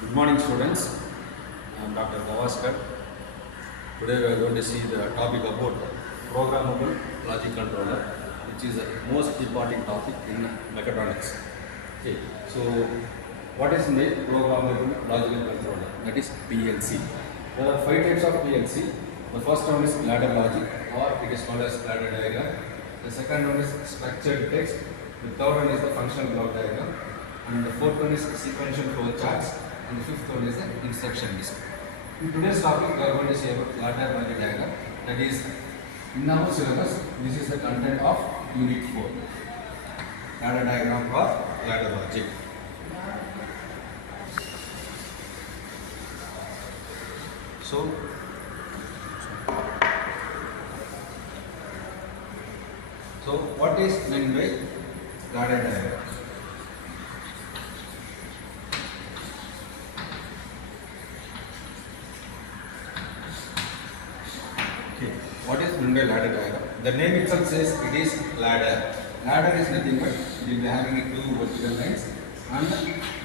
Good morning, students. I am Dr. GAVASKAR. Today we are going to see the topic about programmable logic controller, which is the most important topic in mechatronics. Okay, so what is the programmable logical controller? That is PLC. There are 5 types of PLC. The first one is ladder logic, or it is called as ladder diagram. The second one is structured text. The third one is the functional block diagram. And the fourth one is sequential flow charts. And the fifth one is the instruction list. In today's topic, we are going to see about ladder logic diagram. That is, in our syllabus, this is the content of Unit 4. Ladder diagram for ladder logic. So what is meant by ladder diagram? What is meant by ladder diagram? The name itself says it is ladder. Ladder is nothing but it will be having 2 vertical lines and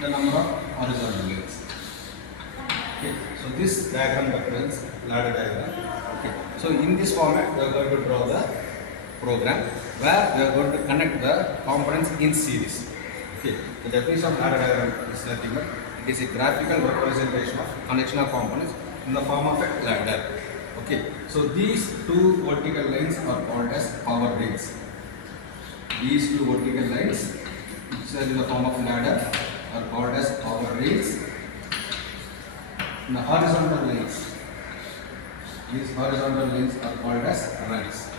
the number of horizontal lines. Okay, so this diagram represents ladder diagram. Okay, so in this format we are going to draw the program where we are going to connect the components in series. Okay, the definition of ladder diagram is nothing but it is a graphical representation of connection of components in the form of a ladder. Okay, so these 2 vertical lines are called as power rails. These 2 vertical lines, which are in the form of ladder, are called as power rails. And the horizontal lines, these horizontal lines are called as rungs.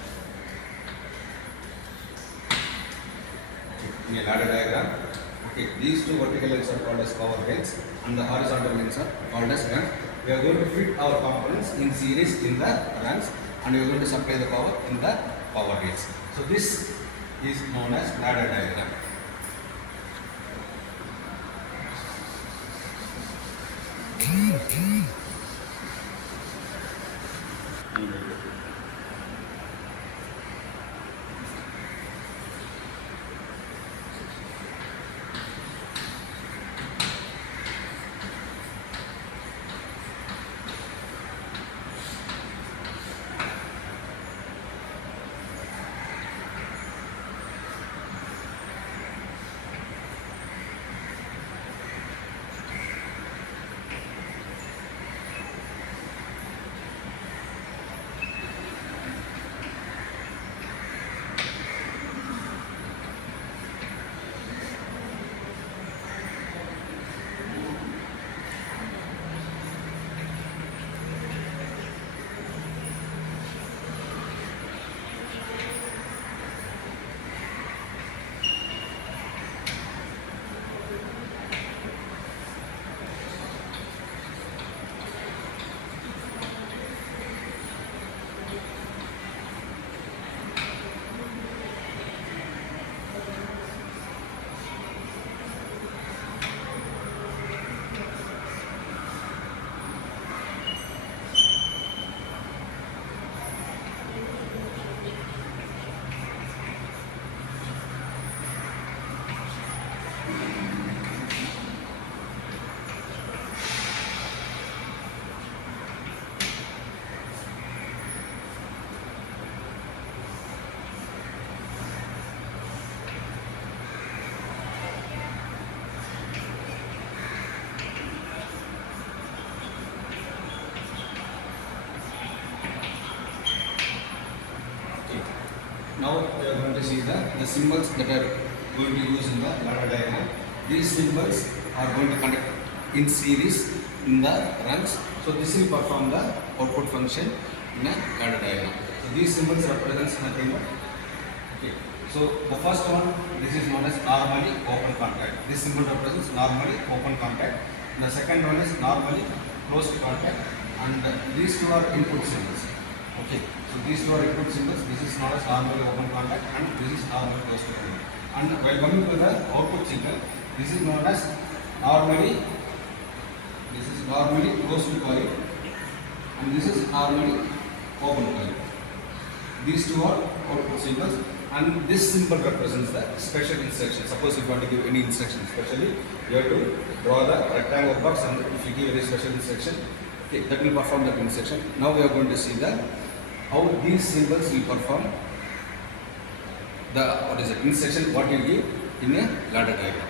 Okay, in a ladder diagram, okay, these 2 vertical lines are called as power rails, and the horizontal lines are called as rungs. We are going to fit our components in series in the runs, and we are going to supply the power in the power rails. So this is known as ladder diagram. Now we are going to see the symbols that are going to use in the ladder diagram. These symbols are going to connect in series in the rungs. So this will perform the output function in a ladder diagram. So these symbols represents nothing but okay. So the first one, this is known as normally open contact. This symbol represents normally open contact. The second one is normally closed contact, and these 2 are input symbols. Okay, so these 2 are input symbols. This is known as normally open contact, and this is normally closed contact. And while coming to the output signal, this is known as normally closed coil, and this is normally open coil. These 2 are output signals. and this symbol represents the special instruction. Suppose if you want to give any instruction, especially you have to draw the rectangle box, and if you give any special instruction, okay, that will perform that instruction. Now we are going to see the how these symbols will perform the instruction what you give in a ladder diagram.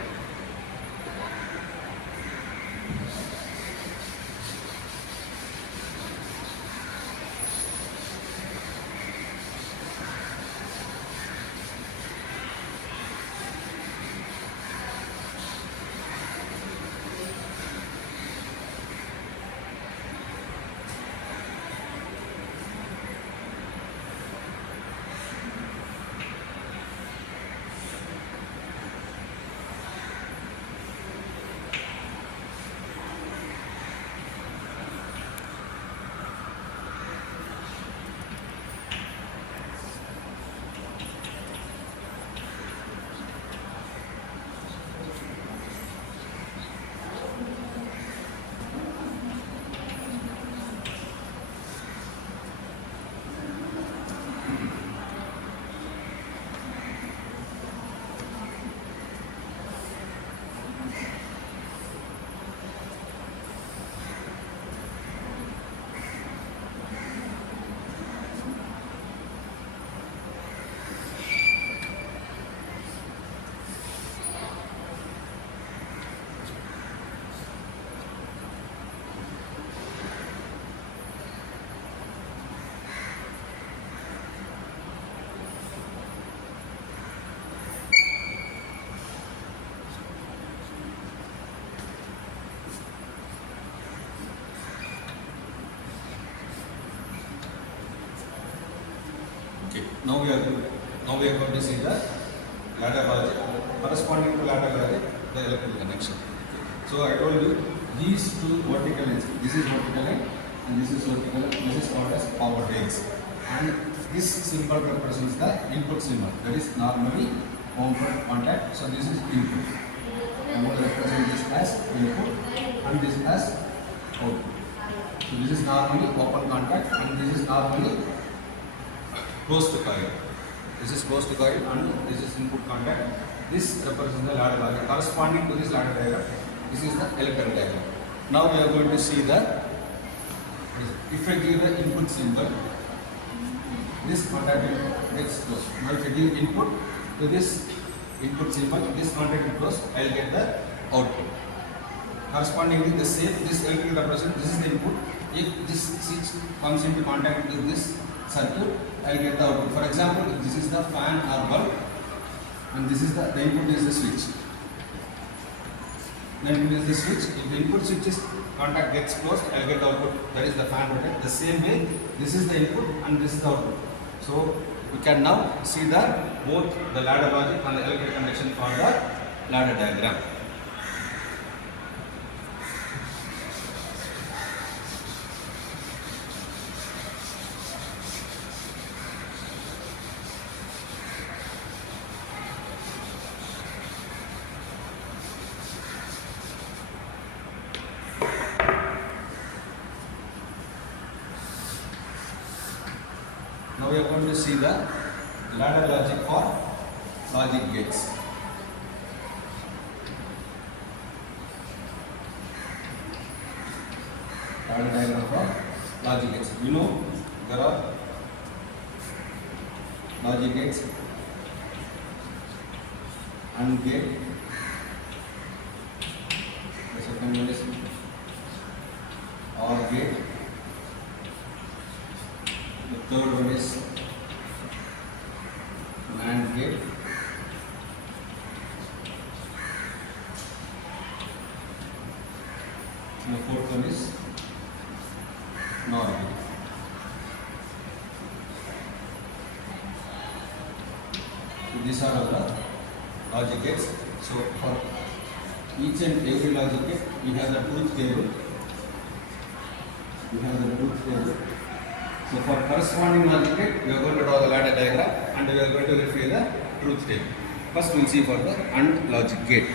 Okay. Now we are going to see the ladder logic. Corresponding to ladder logic, the electrical connection. So I told you these two vertical lines. This is vertical line and this is vertical line. This is called as power rails. And this symbol represents the input symbol. That is normally open contact. So this is input. I'm going to represent this as input and this as output. So this is normally open contact and this is normally closed coil. This is closed coil and this is input contact. This represents the ladder diagram. Corresponding to this ladder diagram, this is the electrical diagram. Now we are going to see the, if I give the input symbol, this contact gets closed. Now if I give input to this input symbol, this contact will close, I will get the output. Correspondingly the same, this electrical represent, this is the input. If this switch comes into contact with this circuit, I will get the output. For example, if this is the fan or bulb and this is the input is the switch. Then it is the switch. If the input switch is contact gets closed, I will get the output. That is the fan rotate. The same way, this is the input and this is the output. So we can now see the both the ladder logic and the electrical connection for the ladder diagram. Now we are going to see the ladder logic for logic gates. Ladder diagram for logic gates. You know there are logic gates, AND gate. The second one is OR gate. The third one is NAND gate. And the fourth one is NOR gate. So these are all the logic gates. So for each and every logic gate, we have the truth table. So for corresponding logic gate, we are going to draw the ladder diagram and we are going to refer the truth table. First we will see for the AND logic gate.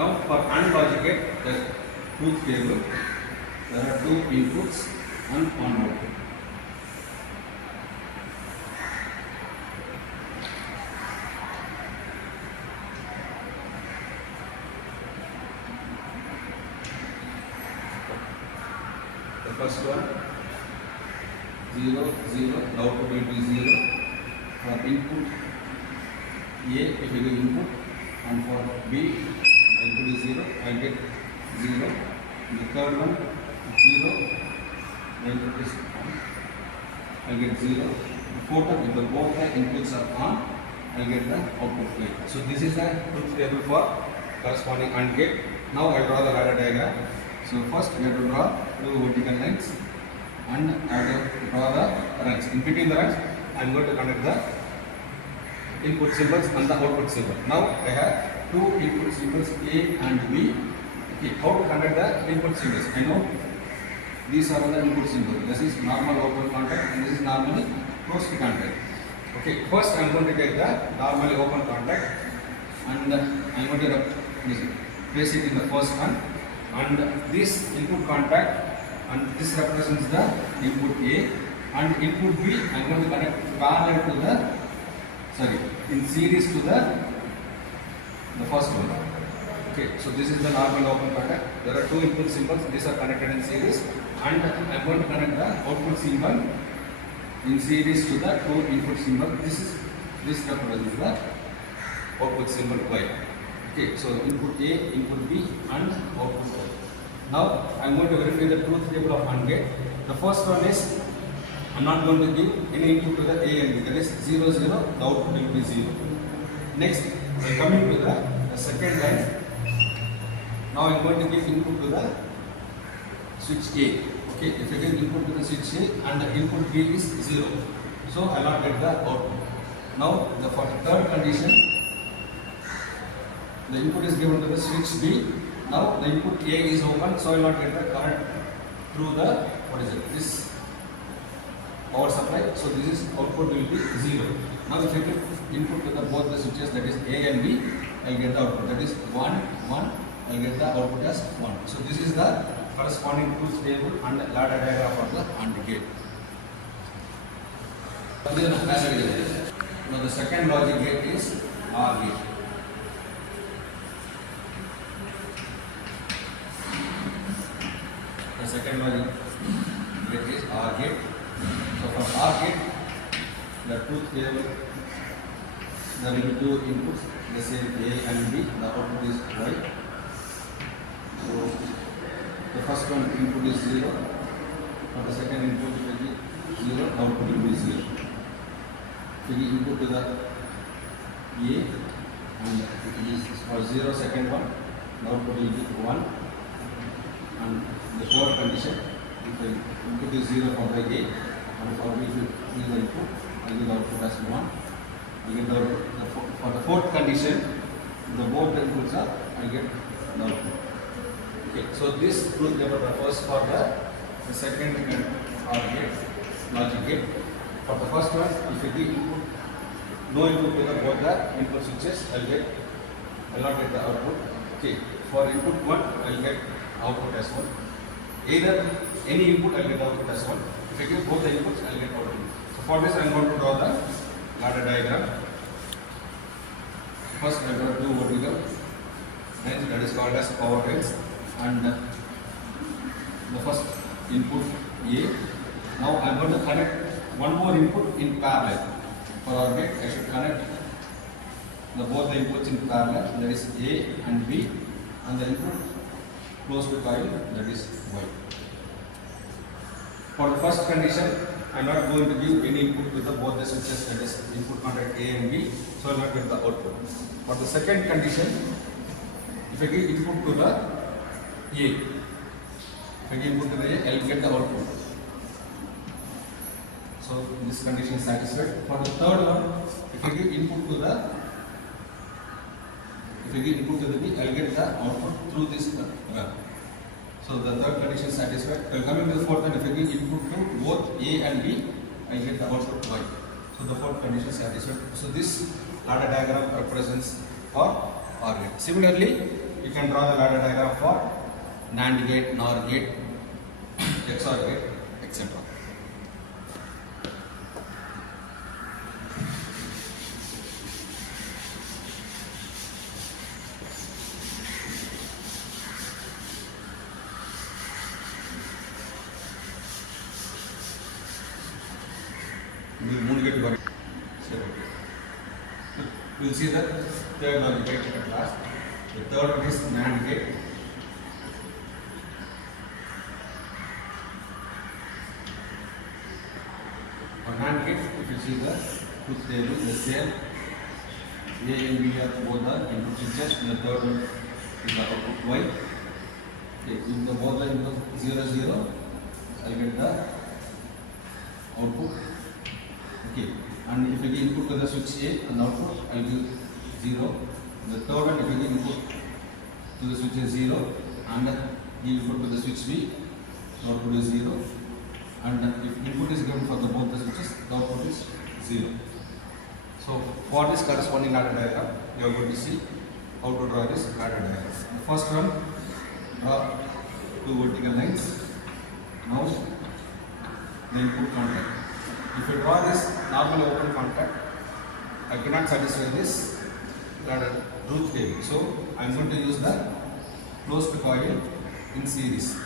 Now for AND logic gate, the truth table, there are two inputs and one output. The first one 0, 0, the output will be 0. For input A, if you give input, and for B, the input is 0, I will get 0. The third one 0, the input is 1, I will get 0. The fourth one, if the both the inputs are on, I will get the output 8. So this is the truth table for corresponding AND gate. Now I will draw the ladder diagram. So first we have to draw two vertical lines and I have to draw the runs. In between the runs, I am going to connect the input symbols and the output symbol. Now I have two input symbols A and B. Okay, how to connect the input symbols? I know these are the input symbols. This is normal open contact and this is normally closed contact. Okay, first I am going to take the normally open contact and I am going to place it in the first one. And this input contact and this represents the input A and input B I am going to connect parallel to the in series to the first one. Okay, so this is the normal open contact. There are two input symbols, these are connected in series and I am going to connect the output symbol in series to the two input symbol. This represents the output symbol Y. Okay, so input A, input B and output Y. Now I am going to verify the truth table of AND gate. The first one is I am not going to give any input to the A and B, that is 0, 0, the output will be 0. Next, I am coming to the second line. Now I am going to give input to the switch A. Okay, if I give input to the switch A and the input B is 0, so I will not get the output. Now for the third condition, the input is given to the switch B. Now the input A is open, so I will not get the current through the this power supply. So this is output will be 0. Now if I give input to the both the switches, that is A and B, I will get the output, that is 1, 1. I will get the output as 1. So this is the corresponding truth table and ladder diagram for the AND gate. Now the second logic gate is OR gate. The second logic gate is OR gate. So for OR gate, the truth table, there will be two inputs, let's say A and B, the output is Y. So the first one input is 0, for the second input will be 0, the output will be 0. So we input to the A and it is for 0 second one, the output will be 1. And the third condition, if the input is 0 for the A and for B is the input, I get the output as 1. I get for the fourth condition, the both the inputs are, I get the output. Okay, so this truth table refers for the second OR gate, logic gate. For the first one, if you give input, no input to the both the input switches, I will not get the output. Okay, for input 1, I will get output as 1. Either any input I will get output as 1. If I give both the inputs, I will get output. So for this, I am going to draw the ladder diagram. First, I am going to do vertical lines, that is called as power lines. And the first input A. Now I am going to connect one more input in parallel. For our gate, I should connect both the inputs in parallel, that is A and B, and the input close to coil, that is Y. For the first condition, I am not going to give any input to both the switches, that is input contact A and B, so I will not get the output. For the second condition, if I give input to the A, if I give input to the A, I will get the output. So this condition is satisfied. For the third one, if I give input to the B, I will get the output through this run. So the third condition is satisfied. I will come into the fourth one. If I give input to both A and B, I get the output Y. So the fourth condition is satisfied. So this ladder diagram represents our OR gate. Similarly, you can draw the ladder diagram for NAND gate, NOR gate, XOR gate, etc. We will see the third NOR gate at last. The third one is NAND gate. For NAND gate, if you see the truth table, the same A and B are both the input switches, and the third one is the output Y. Okay, if the both are input 0, 0, I will get the output. Okay, and if I give input to the switch A and output, I will give 0. The third one, if I give input to the switch is 0 and give input to the switch B, the output is 0. And if input is given for the both the switches, the output is 0. So for this corresponding ladder diagram, you are going to see how to draw this ladder diagram. The first one, draw two vertical lines. Now the input contact. If you draw this normal open contact, I cannot satisfy this ladder truth table. So I am going to use the closed coil in series.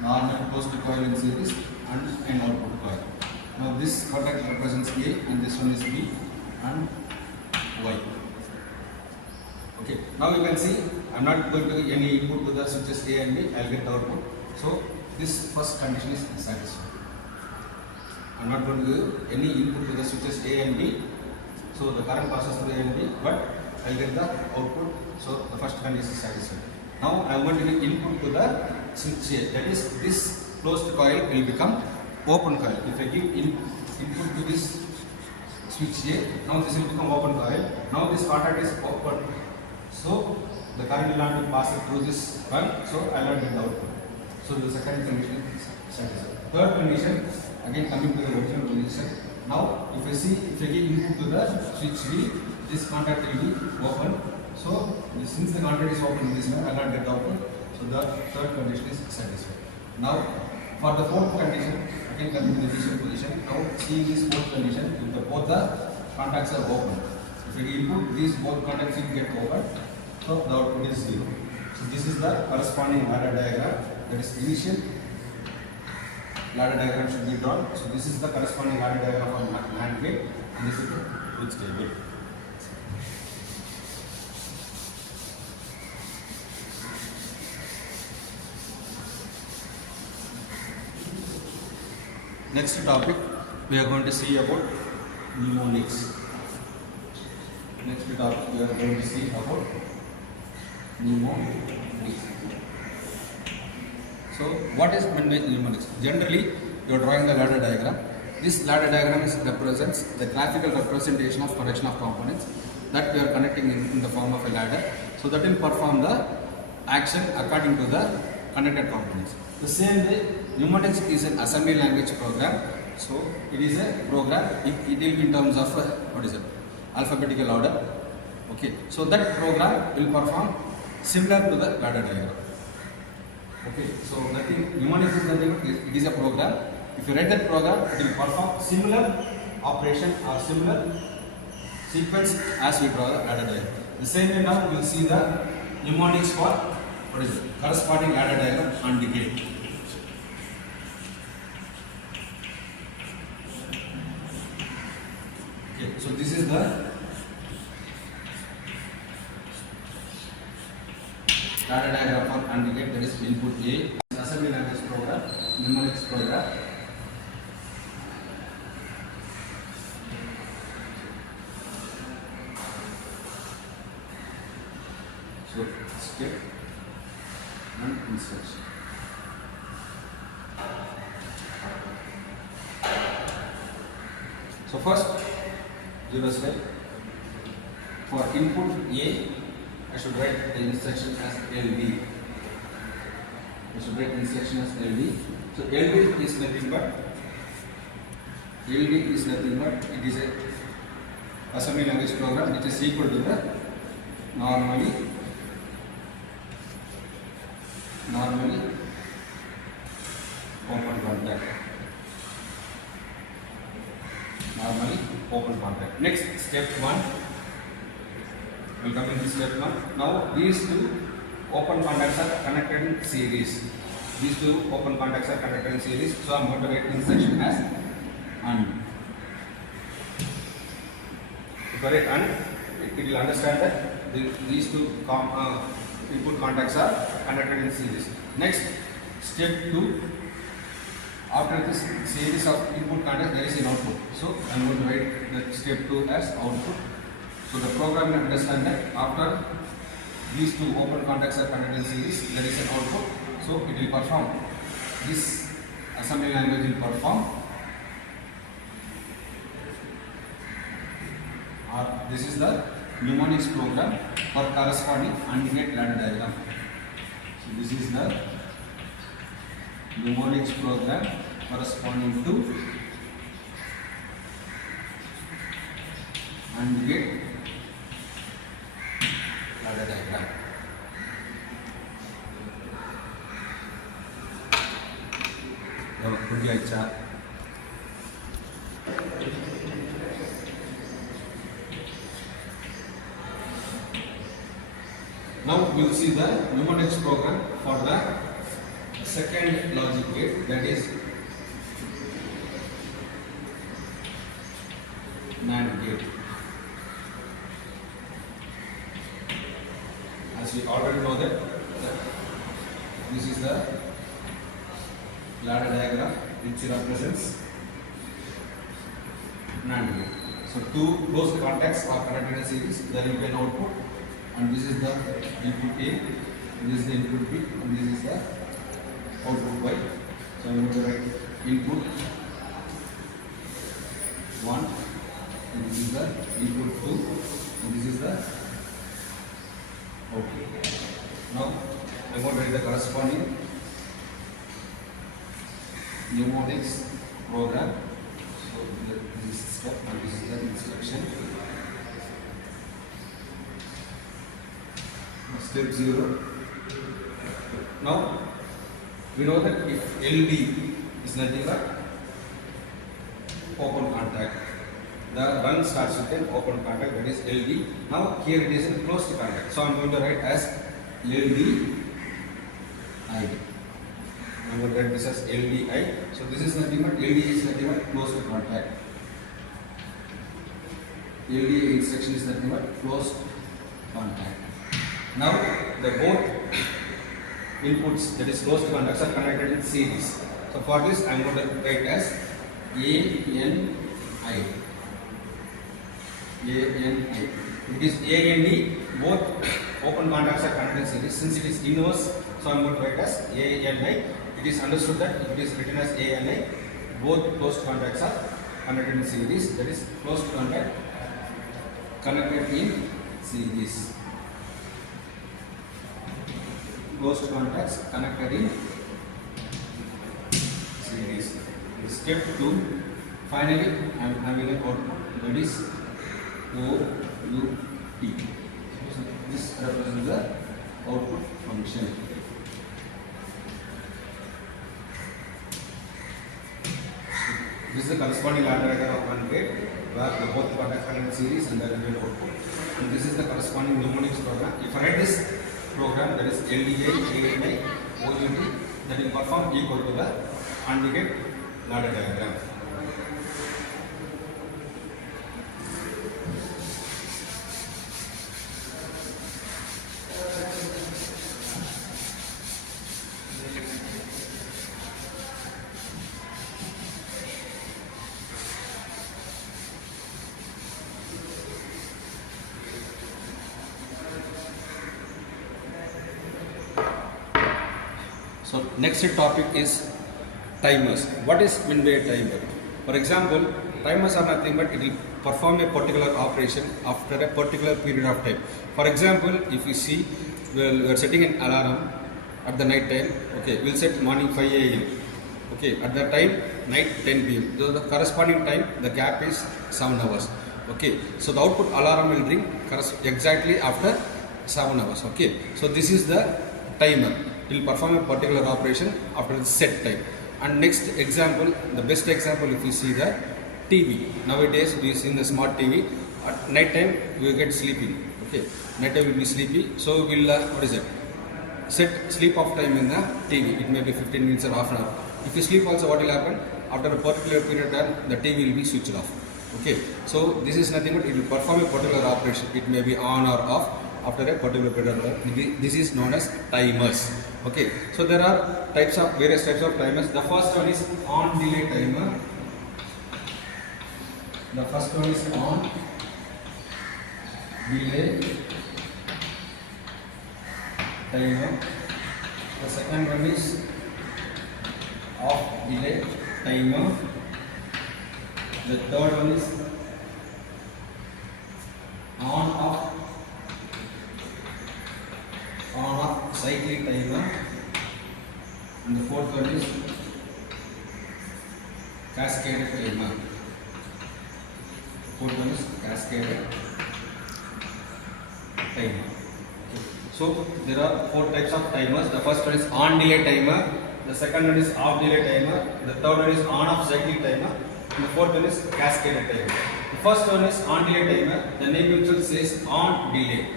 Normal closed coil in series and an output coil. Now this contact represents A and this one is B and Y. Okay. Now you can see I am not going to give any input to the switches A and B. I will get the output. So this first condition is satisfied. I am not going to give any input to the switches A and B. So the current passes through A and B, but I will get the output. So the first condition is satisfied. Now I am going to give input to the switch A. That is, this closed coil will become open coil. If I give input to this switch A, now this will become open coil. Now this contact is open. So the current will not be passed through this one. So I will not get the output. So the second condition is satisfied. Third condition, again coming to the original position. Now if I give input to the switch B, this contact will be open. So since the contact is open in this way, I will not get the output. So the third condition is satisfied. Now for the fourth condition, again coming to the initial position. Now seeing this fourth condition, if both the contacts are open, if I give input, these both contacts will get open. So the output is 0. So this is the corresponding ladder diagram. That is initial ladder diagram should be drawn. So this is the corresponding ladder diagram of NAND gate, and this is the truth table. Next topic, we are going to see about mnemonics. Next topic, we are going to see about mnemonics. So what is mnemonics? Generally, you are drawing the ladder diagram. This ladder diagram represents the graphical representation of connection of components that we are connecting in the form of a ladder. So that will perform the action according to the connected components. The same way, mnemonics is an assembly language program. So it is a program. It will be in terms of alphabetical order. Okay. So that program will perform similar to the ladder diagram. Okay, so nothing, mnemonics is nothing but it is a program. If you write that program, it will perform similar operation or similar sequence as we draw the ladder diagram. The same way now we will see the mnemonics for corresponding ladder diagram and the gate. Okay, so this is the ladder diagram for AND gate, that is input A, assembly language program, mnemonics program. So step and instruction. So first, give us step. For input A, I should write the instruction as LD. I should write instruction as LD. So LD is nothing but it is a assembly language program which is equal to the normally normally open contact. Normally open contact. Next, step 1. We'll come into step 1. Now these two open contacts are connected in series. These two open contacts are connected in series. So I'm going to write instruction as AND. If I write AND, it will understand that these two input contacts are connected in series. Next, step 2. After this series of input contacts, there is an output. So I'm going to write the step 2 as output. So the program will understand that after these two open contacts are connected in series, there is an output. So it will perform. This assembly language will perform. This is the mnemonics program for corresponding AND gate ladder diagram. So this is the mnemonics program corresponding to AND gate ladder diagram. Now we will see the mnemonics program for the second logic gate, that is NAND gate. As we already know that this is the ladder diagram which represents NAND gate. So two closed contacts are connected in series, there will be an output, and this is the input A, this is the input B, and this is the output Y. So I am going to write input 1, and this is the input 2, and this is the output. Now I am going to write the corresponding mnemonics program. So this is step and this is the instruction. Step 0. Now we know that if LD is nothing but open contact, the run starts with an open contact, that is LD. Now here it is a closed contact, so I am going to write as LDI. I am going to write this as LDI. So this is nothing but LD is nothing but closed contact. LDI instruction is nothing but closed contact. Now the both inputs, that is closed contacts, are connected in series. So for this I am going to write as ANI. ANI. It is ANI, both open contacts are connected in series. Since it is inverse, so I am going to write as ANI. It is understood that if it is written as ANI, both closed contacts are connected in series, that is closed contact connected in series. Closed contacts connected in series. Step 2. Finally, I am having an output, that is OUT. So this represents the output function. This is the corresponding ladder diagram of one gate where the both contacts are in series and there will be an output. And this is the corresponding mnemonics program. If I write this program, that is LDI, ANI, OUT, that will perform equal to the AND gate ladder diagram. So next topic is timers. What is meant by a timer? For example, timers are nothing but it will perform a particular operation after a particular period of time. For example, if you see, we are setting an alarm at the night time. Okay, we'll set morning 5 a.m. Okay, at that time night 10 p.m. So the corresponding time, the gap is 7 hours. Okay, so the output alarm will ring exactly after 7 hours. Okay, so this is the timer. it will perform a particular operation after the set time. And next example, the best example, if you see the TV. Nowadays we see in the smart TV, at night time we will get sleepy. Okay, night time will be sleepy, so we will what is it? Set sleep off time in the TV. It may be 15 minutes or half an hour. If you sleep also, what will happen? After a particular period of time, the TV will be switched off. Okay, so this is nothing but it will perform a particular operation. It may be on or off after a particular period of time. This is known as timers. Okay, so there are various types of timers. The first one is on delay timer. The first one is on delay timer. The second one is off delay timer. The third one is on off cyclic timer. And the fourth one is cascaded timer. Fourth one is cascaded timer. So there are 4 types of timers. The first one is on delay timer. The second one is off delay timer. The third one is on off cyclic timer. And the fourth one is cascaded timer. The first one is on delay timer. The name itself says on delay.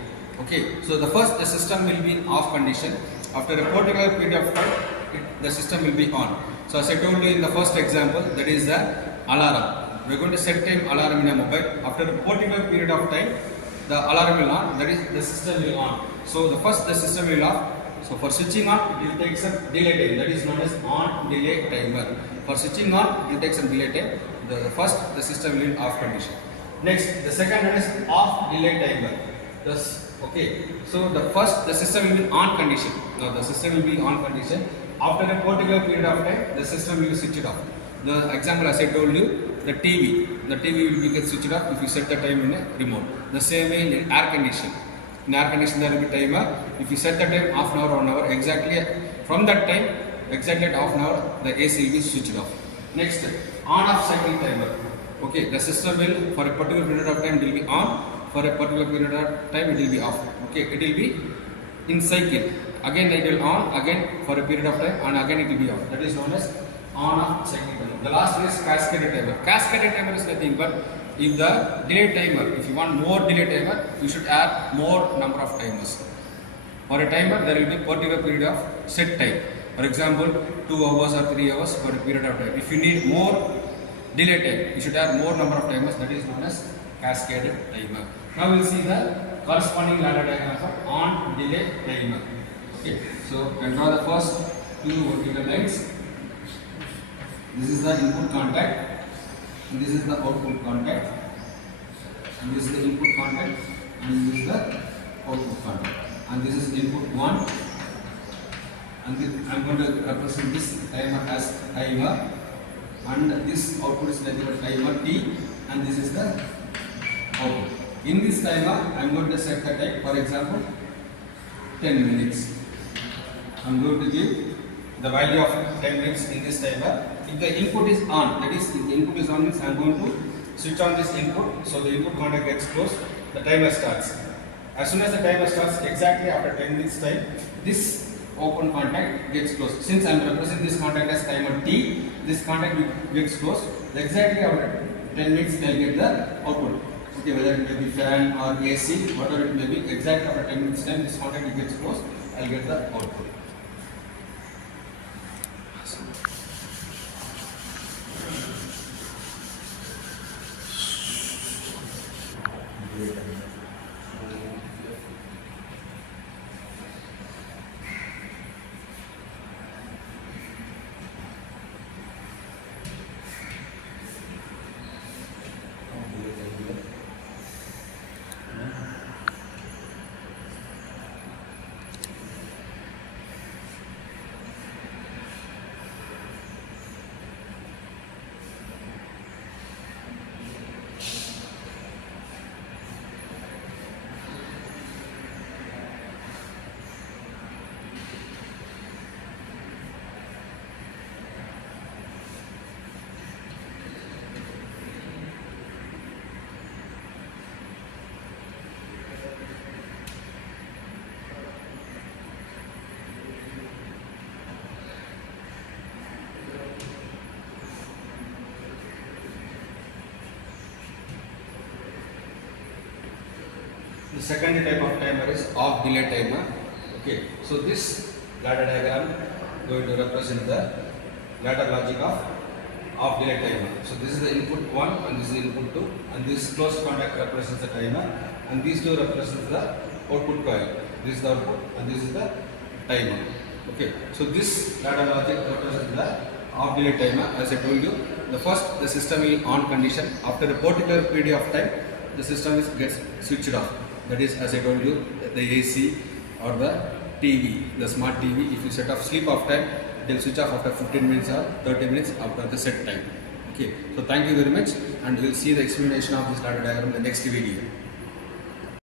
Okay, so the system will be in off condition. After a particular period of time, the system will be on. So as I told you in the first example, that is the alarm. We are going to set time alarm in a mobile. After a particular period of time, the alarm will on. That is the system will on. So the system will off. So for switching on, it will take some delay time. That is known as on delay timer. For switching on, it will take some delay time. The system will be in off condition. Next, the second one is off delay timer. Okay, so the system will be on condition. Now the system will be on condition. After a particular period of time, the system will be switched off. The example as I told you, the TV will be switched off if you set the time in a remote. The same way in air condition. In air condition there will be timer. If you set the time half an hour or 1 hour, exactly from that time, exactly at half an hour, the AC will be switched off. Next, on-off cycle timer. Okay, the system will for a particular period of time it will be on. For a particular period of time it will be off. Okay, it will be in cycle. Again it will on, again for a period of time, and again it will be off. That is known as on-off cycle timer. The last one is cascaded timer. Cascaded timer is nothing but if the delay timer, if you want more delay timer, you should add more number of timers. For a timer, there will be a particular period of set time. For example, 2 hours or 3 hours for a period of time. If you need more delay time, you should add more number of timers. That is known as cascaded timer. Now we will see the corresponding ladder diagram for on delay timer. Okay, so we can draw the first 2 vertical lines. This is the input contact, and this is the output contact, and this is the input contact, and this is the output contact, and this is input 1, and I am going to represent this timer as timer, and this output is nothing but timer T, and this is the output. In this timer, I am going to set the time, for example, 10 minutes. I am going to give the value of 10 minutes in this timer. If the input is on, that is, if the input is on, means I am going to switch on this input, so the input contact gets closed, the timer starts. As soon as the timer starts, exactly after 10 minutes time, this open contact gets closed. Since I am representing this contact as timer T, this contact gets closed. Exactly after 10 minutes, I will get the output. Okay, whether it may be fan or AC, whatever it may be, exactly after 10 minutes time, this contact gets closed, I will get the output. The second type of timer is off delay timer. Okay, so this ladder diagram going to represent the ladder logic of off delay timer. So this is the input 1 and this is the input 2, and this closed contact represents the timer, and these two represents the output coil. This is the output and this is the timer. Okay, so this ladder logic represents the off delay timer. As I told you, the system will on condition. After a particular period of time, the system gets switched off. That is, as I told you, the AC or the TV, the smart TV. If you set off sleep off time, it will switch off after 15 minutes or 30 minutes after the set time. Okay, so thank you very much, and we will see the explanation of this ladder diagram in the next video.